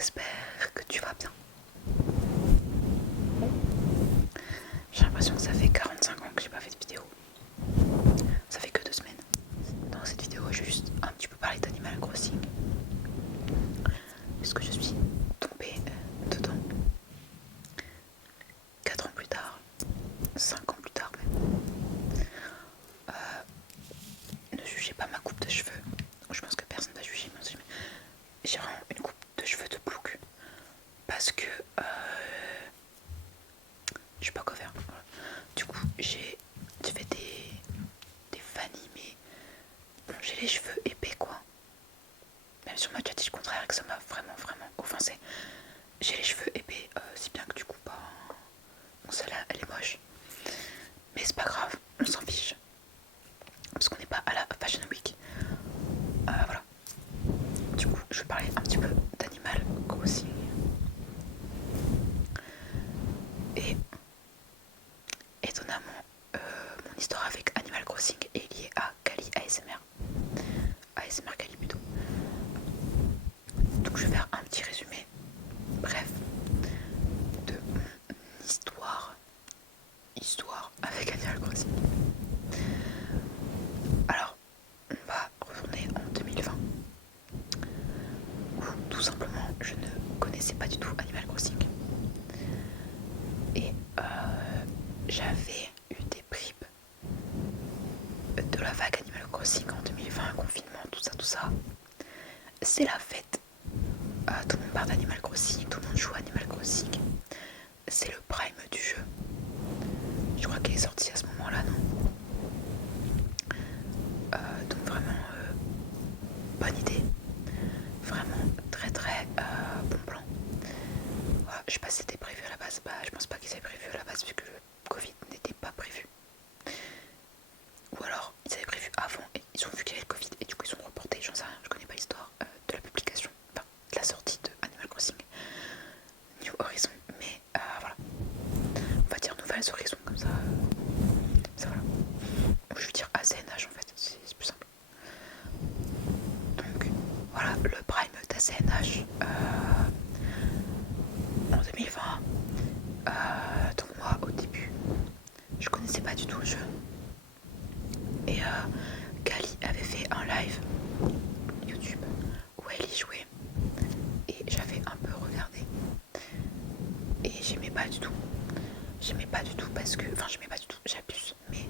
j'espère que tu vas bien. J'ai l'impression que ça fait 45 ans que j'ai pas fait de vidéo. Ça fait que 2 semaines. Dans cette vidéo, je vais juste un petit peu parler d'Animal Crossing. Puisque je suis tombée dedans 4 ans plus tard, 5 ans plus tard même. Ne jugez pas ma coupe de cheveux. Je pense que personne ne va juger, mais j'ai vraiment une coupe de cheveux de plouc. Parce que je sais pas quoi faire. Voilà. Du coup, j'ai fait des fanny, mais bon, j'ai les cheveux épais quoi. Même si on m'a déjà dit le contraire et que ça m'a vraiment offensé. J'ai les cheveux épais, si bien que du coup, bah, bon, celle-là elle est moche. Mais c'est pas grave, on s'en fiche. Parce qu'on n'est pas à la Fashion Week. Voilà. Du coup, je vais parler un petit peu d'Animal Crossing. Et étonnamment, mon histoire avec Animal Crossing est liée à Kali ASMR. ASMR Kali plutôt. Donc je vais faire un petit résumé, bref, de mon histoire avec Animal Crossing. Alors, on va retourner en 2020, où tout simplement je ne connaissais pas du tout Animal Crossing. Et j'avais eu des bribes de la vague Animal Crossing en 2020, confinement, tout ça. C'est la fête. Tout le monde parle d'Animal Crossing, tout le monde joue à Animal Crossing. C'est le prime du jeu. Je crois qu'elle est sortie à ce moment-là, non? Donc vraiment bonne idée. Vraiment très bon plan. Voilà, je sais pas si c'était prévu à la base. Bah je pense pas qu'ils avaient prévu à la base vu que le Covid n'était pas prévu. Ou alors ils avaient prévu avant et ils ont vu qu'il y avait le Covid et du coup ils ont reporté, j'en sais rien, je connais pas l'histoire de la publication, enfin de la sortie de Animal Crossing New Horizons, mais voilà. On va dire Nouvelles Horizons comme ça. Ça voilà. Je vais dire ACNH en fait, c'est plus simple. Donc voilà, le prime d'ACNH en 2020. Donc moi au début, je connaissais pas du tout le jeu. Et Kali avait fait un live YouTube où elle y jouait. Et j'avais un peu regardé. Et j'aimais pas du tout. J'aimais pas du tout parce que... Enfin j'aimais pas du tout, j'abuse. Mais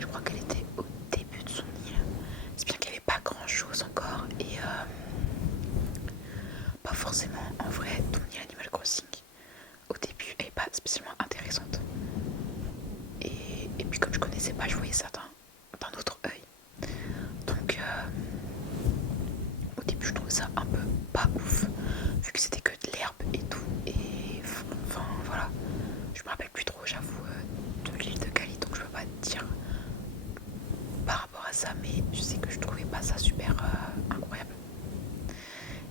je crois qu'elle était au début de son île. C'est bien qu'il n'y avait pas grand chose encore. Et pas forcément en vrai ton île Animal Crossing. Au début elle est pas spécialement intéressante. Et puis comme je connaissais pas, je voyais ça d'un autre œil. Donc au début je trouvais ça un peu pas ouf, vu que c'était que de l'herbe et tout. Et enfin voilà, je me rappelle plus trop j'avoue de l'île de Kali, donc je peux pas te dire par rapport à ça, mais je sais que je trouvais pas ça super incroyable.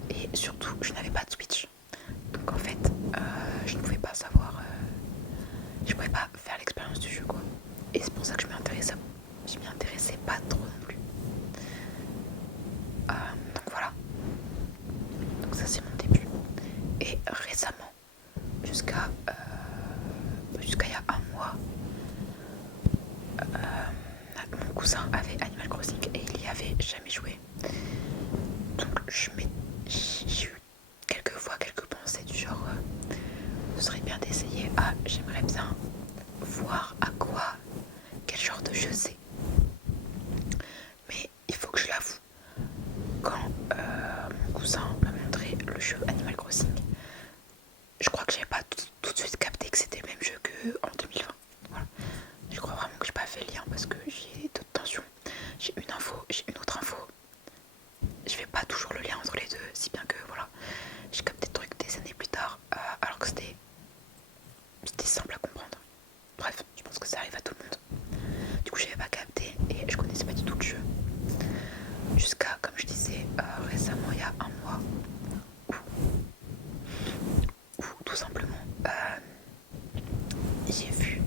Et surtout je n'avais pas de Switch, donc en fait je ne pouvais pas savoir, je pouvais pas faire l'expérience du jeu quoi. Et c'est pour ça que je m'y intéressais pas trop non plus. Donc voilà. Donc ça c'est mon début. Et récemment, jusqu'à il y a un mois, mon cousin avait Animal Crossing et il y avait jamais joué. Donc j'ai eu quelques fois quelques pensées du genre ce serait bien d'essayer. J'aimerais bien voir quel genre de jeu c'est. Mais il faut que je l'avoue, quand mon cousin m'a montré le jeu Animal Crossing, je crois que j'avais pas tout de suite capté que c'était le même jeu qu'en 2020. Voilà. Je crois vraiment que j'ai pas fait le lien parce que j'ai d'autres tensions. J'ai une info, j'ai une autre info. Je fais pas toujours le lien entre les deux, si bien que voilà, j'ai capté le truc des années plus tard, alors que c'était simple à comprendre. Bref, je pense que ça arrive à tout le monde. Du coup, j'avais pas capté et je connaissais pas du tout le jeu. Jusqu'à, comme je disais, récemment, il y a un mois, où tout simplement, j'ai vu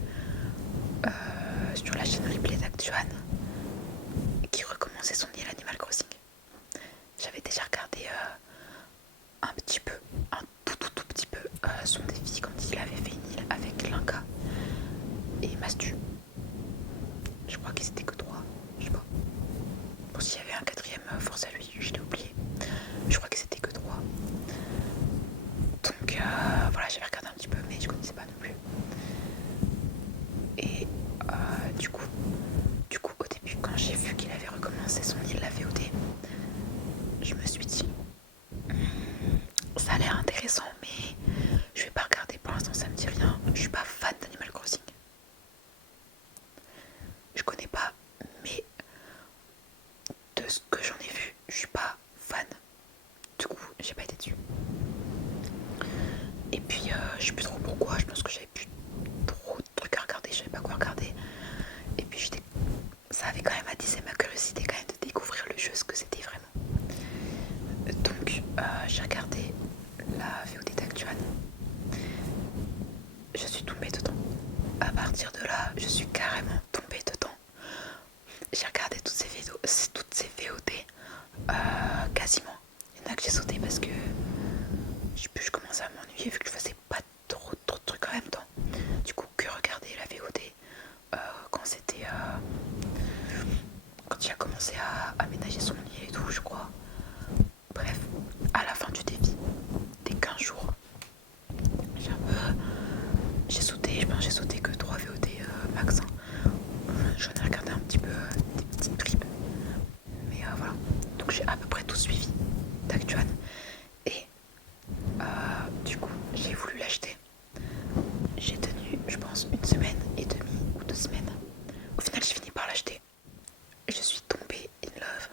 sur la chaîne replay d'Actuan qui recommençait son île Animal Crossing. J'avais déjà regardé un petit peu Je crois qu'ils étaient que 3, je sais pas. Bon, s'il y avait un quatrième, force à lui, je l'ai oublié. Je crois que c'était que 3. Donc voilà, j'avais regardé un petit peu, mais je connaissais pas non plus. Et du coup, au début, quand j'ai vu qu'il avait recommencé son île, la VOD, je me suis dit, ça a l'air intéressant, mais je vais pas regarder pour l'instant, ça me dit rien. Je suis pas fan d'Animal Crossing. Je connais pas, mais de ce que j'en ai vu, je suis pas fan. Du coup, j'ai pas été dessus. Et puis, je sais plus trop pourquoi, je pense que j'avais plus trop de trucs à regarder, je savais pas quoi regarder. Et puis, ça avait quand même attisé ma curiosité quand même de découvrir le jeu, ce que c'était vraiment. Donc, j'ai regardé la VOD d'Actuane. Je suis tombée dedans. À partir de là, je suis carrément tombée dedans. J'ai regardé toutes ces VOD quasiment. Il y en a que j'ai sauté parce que je commençais à m'ennuyer vu que je faisais pas trop de trucs en même temps. Du coup, que regarder la VOD quand c'était quand il a commencé à aménager son île et tout, je crois. Bref, à la fin du défi, des 15 jours, j'ai sauté, je pense que j'ai sauté que 3 VOD max. J'en ai regardé un petit peu des petites bribes. Mais voilà. Donc j'ai à peu près tout suivi d'Actuane. Et du coup, j'ai voulu l'acheter. J'ai tenu, je pense, 1 semaine et demie ou 2 semaines. Au final, j'ai fini par l'acheter. Je suis tombée in love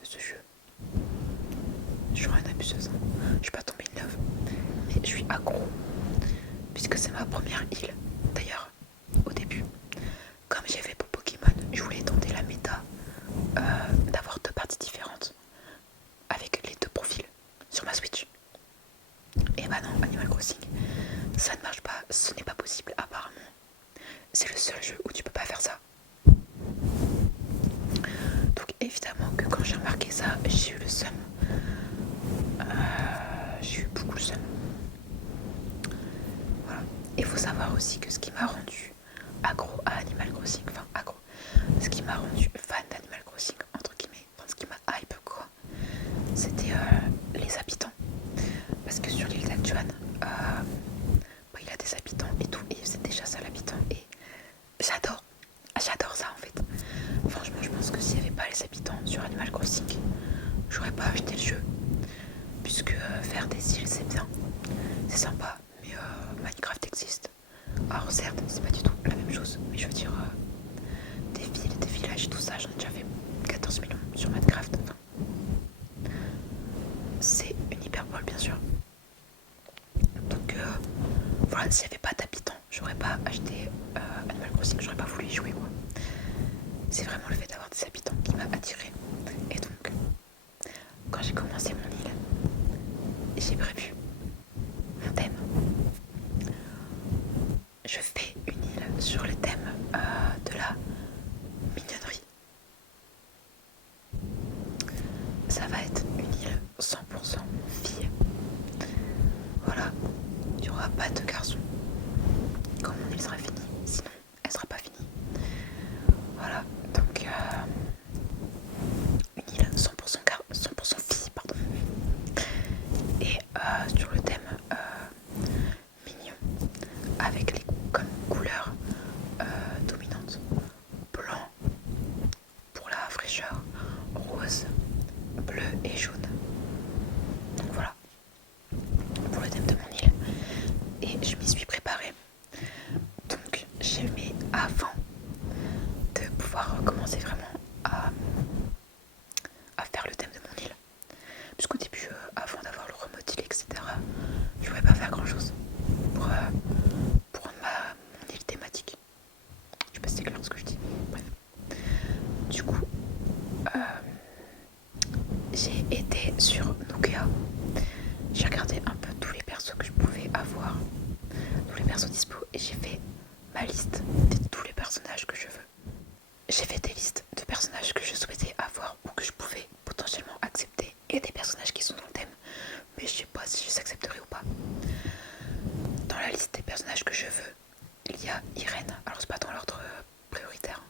de ce jeu. Je suis une abuseuse. Je suis pas tombée in love, mais je suis accro. Puisque c'est ma première île. D'ailleurs, au début, comme j'ai fait pour Pokémon, je voulais tenter la méta d'avoir 2 parties différentes avec les 2 profils sur ma Switch. Et bah non, Animal Crossing, ça ne marche pas, ce n'est pas possible apparemment. C'est le seul jeu où tu peux pas faire ça. Donc évidemment que quand j'ai remarqué ça, j'ai eu le seum. J'ai eu beaucoup le seum. Voilà. Et il faut savoir aussi que ce qui m'a rendu accro à Animal Crossing, enfin accro, ce qui m'a rendu fan d'Animal Crossing, entre guillemets, enfin ce qui m'a hype quoi, c'était les habitants. Parce que sur l'île d'Actuane, il a des habitants et tout, et c'est déjà ça l'habitant, et j'adore ça en fait. Franchement, je pense que s'il n'y avait pas les habitants sur Animal Crossing, j'aurais pas acheté le jeu. Puisque faire des îles c'est bien, c'est sympa, mais Minecraft existe. Alors certes, c'est pas du tout la même chose, mais je veux dire, des villes, des villages, tout ça, j'en ai déjà fait 14 millions sur Minecraft. Enfin, c'est une hyperbole bien sûr. Donc voilà, s'il n'y avait pas d'habitants, j'aurais pas acheté Animal Crossing, j'aurais pas voulu y jouer quoi. C'est vraiment le fait d'avoir des habitants qui m'a attiré. Et donc, quand j'ai commencé mon île, j'ai prévu mon thème. Je fais une île sur le thème de la mignonnerie. Ça va être une île 100% fille. Voilà, il n'y aura pas de garçon. Quand mon île sera finie, sinon elle sera pas finie. Voilà, donc une île 100% fille, pardon. Et sur le thème mignon, avec les comme couleurs dominantes, blanc pour la fraîcheur, rose, bleu et jaune. Donc voilà pour le thème de mon île, et je m'y suis préparée. Donc j'ai mis avant de pouvoir commencer vraiment à faire le thème de mon île, puisqu'au début avant d'avoir le remodelé etc, je ne pouvais pas faire grand chose pour rendre mon île thématique. Je sais pas si c'est clair ce que je dis, bref. Du coup j'ai été sur Nokia, j'ai regardé un peu tous les persos que je pouvais avoir, tous les persos dispo, et j'ai fait ma liste de tous les personnages que je veux. J'ai fait des listes de personnages que je souhaitais avoir ou que je pouvais potentiellement accepter, et des personnages qui sont dans le thème, mais je sais pas si je les accepterai ou pas. Dans la liste des personnages que je veux, il y a Irène. Alors c'est pas dans l'ordre prioritaire,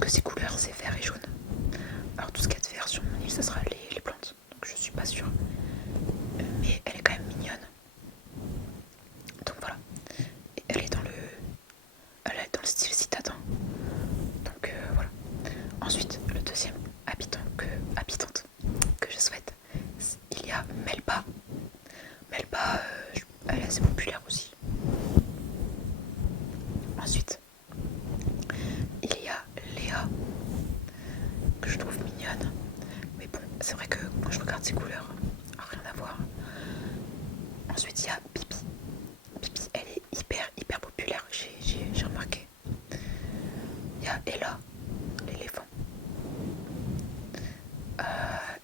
que ses couleurs c'est vert et jaune. Alors tout ce qu'il y a de vert sur mon île ça sera les plantes, donc je suis pas sûre, mais elle est quand même mignonne. Donc voilà, et elle est dans le style citadin, donc voilà. Ensuite le deuxième habitante que je souhaite, il y a Melba. Melba, elle est assez populaire aussi. Ensuite il y a Léa, que je trouve mignonne, mais bon c'est vrai que quand je regarde ses couleurs, rien à voir. Ensuite il y a Pipi. Pipi elle est hyper populaire, j'ai remarqué. Il y a Ella, l'éléphant.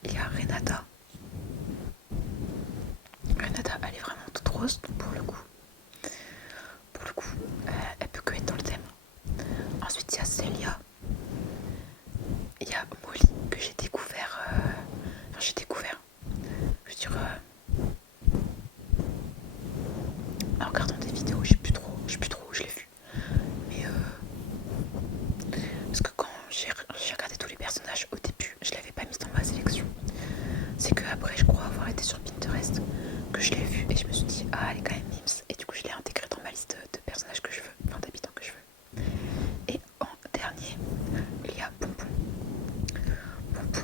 Il y a Renata. Renata elle est vraiment toute rose, donc pour le coup elle peut que être dans le thème. Onsuite il y a Célia. Il y a Molly que j'ai découvert, je veux dire, en regardant des vidéos, je sais plus trop où je l'ai vu, mais parce que quand j'ai regardé tous les personnages au début, je l'avais pas mise dans ma sélection. C'est que après, je crois avoir été sur Pinterest, que je l'ai vue et je me suis dit ah elle est quand même mims, et du coup je l'ai intégrée dans ma liste de personnages que je veux, enfin d'habitants que je veux. Et en dernier, il y a Bonbon. Bonbon,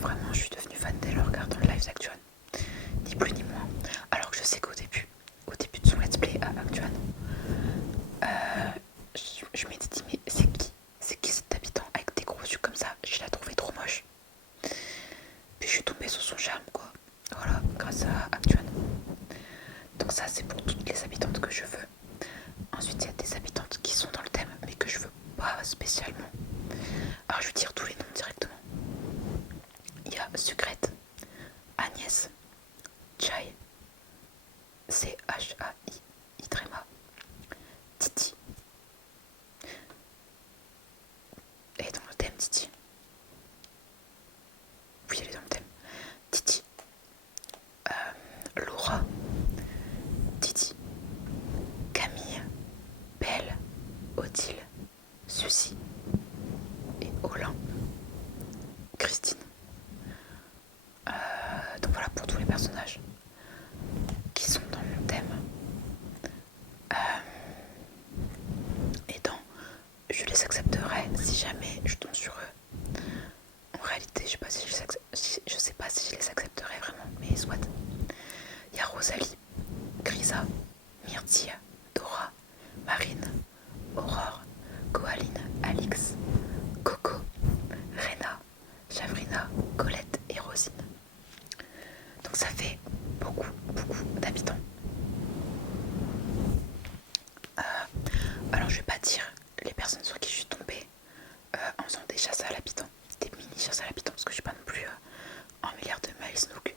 vraiment je suis devenue fan d'elle en regardant le live Actuan, ni plus ni moins. Alors que je sais qu'au début de son let's play à Actuan, je m'étais dit mais c'est qui cet habitant avec des gros yeux comme ça, je la trouvais trop moche. Puis je suis tombée sur son charme quoi, voilà, grâce à Actuan. Donc ça c'est pour toutes les habitantes que je veux. Ensuite il y a des habitantes qui sont dans le thème mais que je veux pas spécialement. Alors je vais dire tous les noms directement. Il y a Sucrète, Agnès, Chai, Chai, Itrema, Titi. Elle est dans le thème Titi. Oui elle est dans le thème. Titi, Laura, Titi, Camille, Belle, Odile, Suzy et Olin, Christine. Donc voilà pour tous les personnages qui sont dans mon thème. Et donc je les accepterai si jamais je tombe sur eux. En réalité je sais pas si je les accepterai vraiment, mais soit. Il y a Rosalie, Grisa, Myrtille, Dora, Marine, Aurore, Coaline, Alix, Coco, Rena, Chavrina, Colette et Rosine. Donc ça fait beaucoup d'habitants. Alors je vais pas dire les personnes sur qui je suis tombée en faisant des chasses à l'habitant, des mini chasses à l'habitant, parce que je suis pas non plus en milliard de Miles Nook,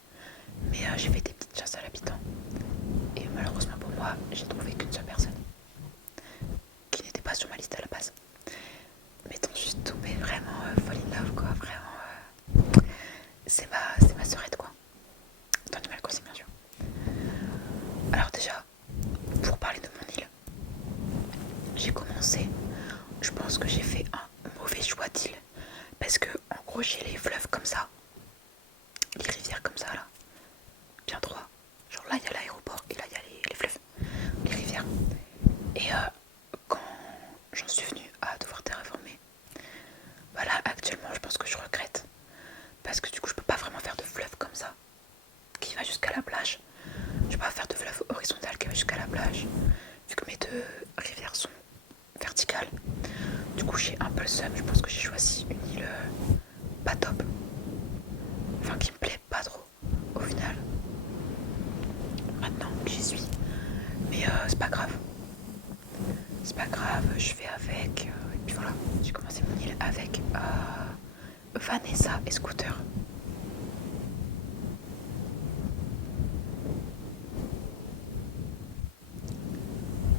mais j'ai fait des petites chasses à l'habitant et malheureusement pour moi j'ai trouvé qu'une seule personne qui n'était pas sur ma liste à la base, mais dont je suis tombée vraiment fall in love quoi, vraiment c'est ma sœurette quoi, dans Animal Crossing bien sûr. Alors déjà pour parler de mon île, j'ai commencé, je pense que j'ai fait un mauvais choix d'île, parce que en gros j'ai les fleuves comme ça, les rivières comme ça là, bien droit, genre là il y a l'aéroport et là il y a les fleuves, les rivières, et quand j'en suis venue à devoir terraformer, bah là actuellement je pense que je regrette, parce que du coup je peux pas vraiment faire de fleuve comme ça qui va jusqu'à la plage, je peux pas faire de fleuve horizontal qui va jusqu'à la plage vu que mes deux rivières sont verticales. Du coup j'ai un peu le seum, je pense que j'ai choisi une île pas top, enfin qui me plaît pas trop au final maintenant que j'y suis, mais c'est pas grave, je fais avec, et puis voilà, j'ai commencé mon île avec Vanessa et Scooter.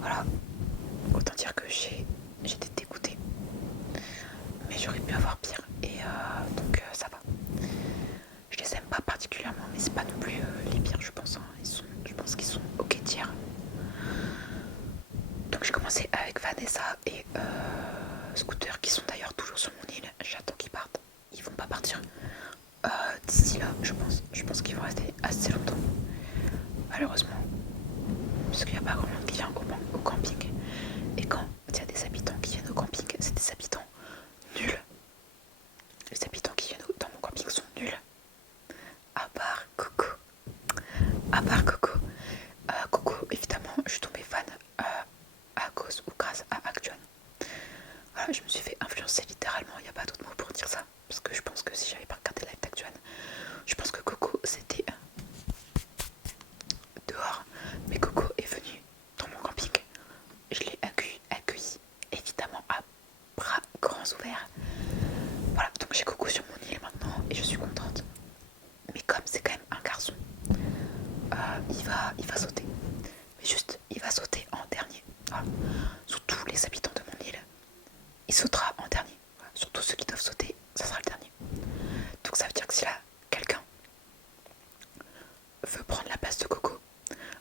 Voilà, autant dire que j'étais dégoûtée, mais j'aurais pu avoir pire, et donc ça va. Je les aime pas particulièrement, mais c'est pas non plus les pires je pense, hein. Je pense qu'ils sont ok tiers. Donc j'ai commencé avec Vanessa et Scooter, scooters qui sont d'ailleurs toujours sur mon île. J'attends qu'ils partent. Ils vont pas partir d'ici là, je pense. Je pense qu'ils vont rester assez longtemps. Malheureusement. Parce qu'il n'y a pas grand monde qui vient au camping. Et quand il y a des habitants qui viennent au camping, c'est des habitants nuls. Les habitants qui viennent dans mon camping sont nuls. À part Coco. À part Coco. Coco, évidemment, je suis tombée fan à cause ou grâce à Actuan. Voilà, je me suis fait influencer littéralement, il n'y a pas d'autre mot pour dire ça. Parce que je pense que si j'avais pas regardé live d'Actuan, je pense que Coco c'était dehors. Mais Coco est venu dans mon camping. Je l'ai accueilli évidemment à bras grands ouverts. Voilà, donc j'ai Coco sur mon île maintenant et je suis contente. Mais comme c'est quand même un garçon, il va sauter. Mais juste, il va sauter en dernier. Voilà. Sous tous les habitants de mon île, il sautera en dernier. Voilà. Surtout ceux qui doivent sauter, ça sera le dernier. Donc ça veut dire que si là, quelqu'un veut prendre la place de Coco,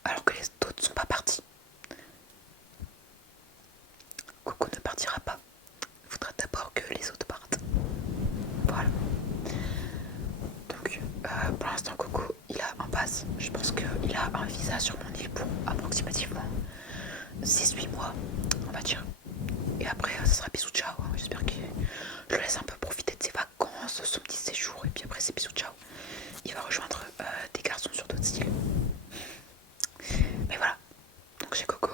alors que les autres sont pas partis, Coco ne partira pas. Il faudra d'abord que les autres partent. Voilà. Donc pour l'instant Coco il a un pass. Je pense qu'il a un visa sur mon île pour approximativement 6-8 mois on va dire. Et après ça sera bisous ciao. J'espère que je le laisse un peu profiter de ses vacances, son petit séjour, et puis après c'est bisous ciao. Il va rejoindre des garçons sur d'autres îles. Mais voilà, donc j'ai Coco.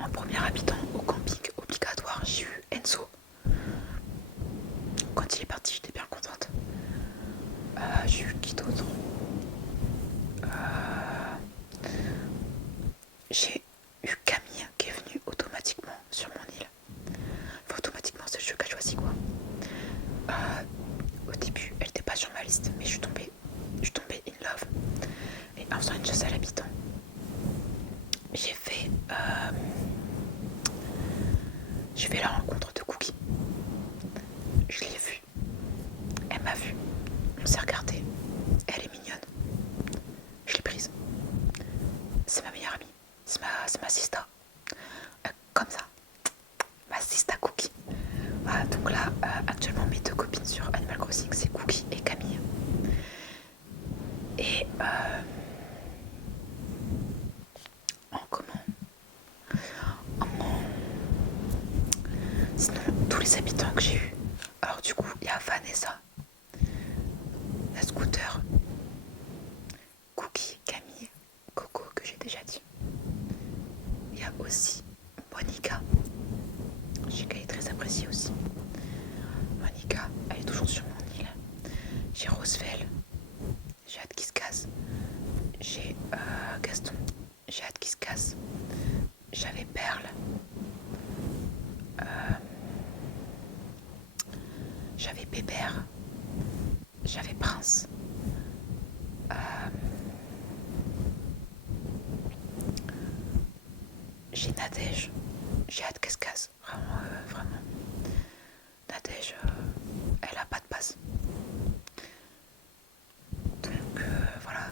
En premier habitant au camping obligatoire, j'ai eu Enzo. Quand il est parti, j'étais bien contente. J'ai eu qui d'autre? J'ai eu Camille qui est venue automatiquement sur mon île. Enfin, automatiquement, c'est le jeu qu'a choisi quoi. Au début, elle n'était pas sur ma liste, mais je suis tombée in love. Et en faisant une chasse à l'habitant, j'ai fait la rencontre de Cookie. Je l'ai vue. Elle m'a vue. On s'est regardé. Elle est mignonne. Je l'ai prise. C'est ma meilleure amie. C'est ma sista. Comme ça. Ma sista Cookie. Voilà, donc là, actuellement, mes deux copines sur Animal Crossing, c'est Cookie et Camille. Et sinon, tous les habitants que j'ai eu. Alors du coup, il y a Vanessa, la scooter, Cookie, Camille, Coco que j'ai déjà dit. Il y a aussi Monica. Je sais qu'elle est très appréciée aussi. Monica, elle est toujours sur mon île. J'ai Roosevelt, j'ai hâte qu'il se casse. J'ai Gaston, j'ai hâte qu'il se casse. J'avais Perle. J'avais Bébert. J'avais Prince. J'ai Nadège. J'ai hâte qu'elle se casse. Vraiment. Nadège, elle a pas de passe. Donc voilà.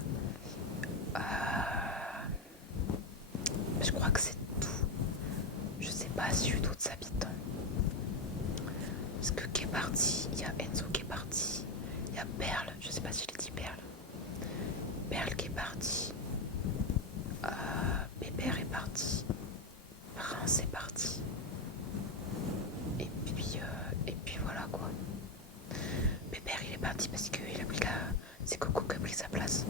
Je crois que c'est tout. Je sais pas si j'ai eu d'autres habitants. Parce que qui est parti, il y a Enzo qui est parti. Il y a Perle, je sais pas si je l'ai dit Perle. Perle qui est parti. Bébert est parti. Prince est parti. Et puis voilà quoi. Bébert il est parti parce qu'il a pris c'est Coco qui a pris sa place.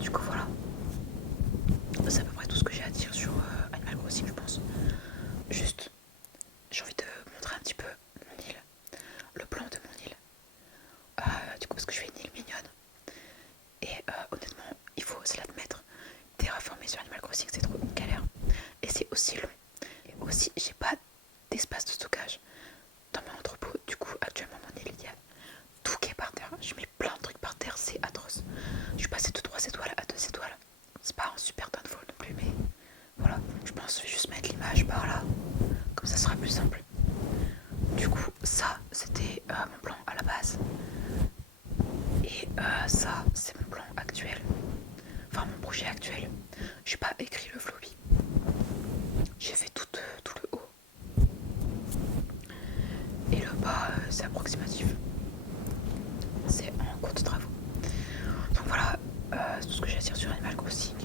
Du coup voilà. C'est à peu près tout ce que j'ai à dire sur Animal Crossing je pense. Juste, j'ai envie de montrer un petit peu mon île. Le plan de mon île. Du coup parce que je fais une île mignonne. Et honnêtement, il faut se l'admettre. Terraformer sur Animal Crossing c'est trop une galère. Et c'est aussi long. Et aussi j'ai pas d'espace de stockage dans mon entrepôt. Du coup actuellement mon île il y a tout qui est par terre. Je mets plein de trucs par terre, c'est atroce. Je suis passée de 3 étoiles à 2 étoiles. C'est pas un super downfall non plus mais voilà. Je pense que je vais juste mettre l'image par là. Comme ça sera plus simple. Du coup ça c'était mon plan à la base. Et ça c'est mon plan actuel. Enfin mon projet actuel. J'ai pas écrit le floppy. J'ai fait tout le haut. c'est approximatif. C'est en cours de travaux. Donc voilà, c'est tout ce que j'ai à dire sur Animal Crossing.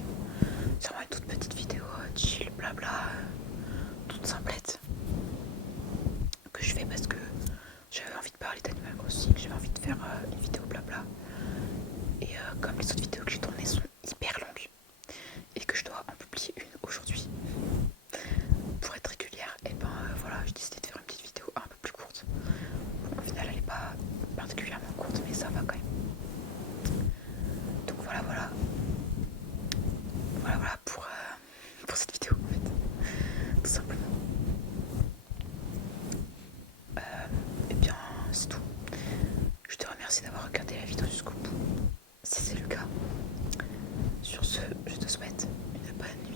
C'est vraiment une toute petite vidéo chill, blabla, toute simplette que je fais parce que j'avais envie de parler d'Animal Crossing, j'avais envie de faire une vidéo blabla. Et comme les autres vidéos que j'ai tournées sont hyper longues et que je dois en publier une aujourd'hui pour être régulière, et ben voilà, j'ai décidé de faire une petite vidéo un peu plus courte. Bon, au final elle est pas particulièrement courte mais ça va quand même. Donc voilà pour cette vidéo en fait, tout simplement. Et bien c'est tout. Je te remercie d'avoir regardé la vidéo jusqu'au bout, si c'est le cas. Sur ce, je te souhaite une bonne nuit.